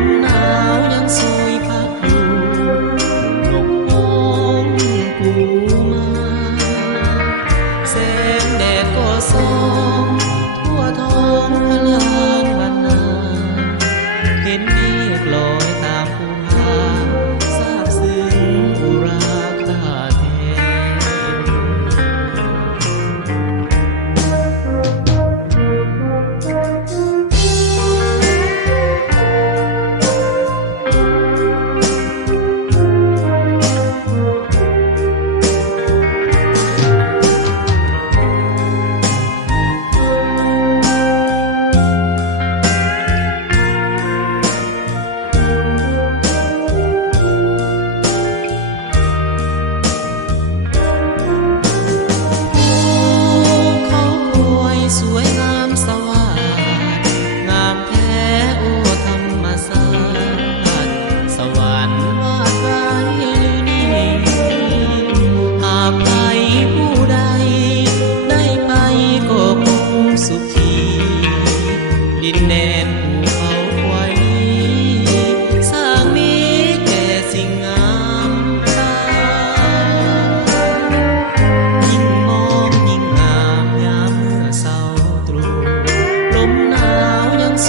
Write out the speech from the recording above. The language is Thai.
มหนาวยังโชยพัดอยู่นกฮ้องกูมาแสงแดดก็ส่องทั่วท้องพลานบรรณาเห็นเมฆลอยตามภูผาซาบซึ้งอุราคาแท้สวยงามสว่างงามแท้โอ้ธรรมศาสตร์สวรรค์วาดไว้นี่หากใครผู้ใดได้ไปก็คงสุขีดินแดนภูเขาไว้สร้างมีแต่สิ่งงามตายิ่งมองยิ่งงามยามเมื่อเศร้าลมหนาวยังโช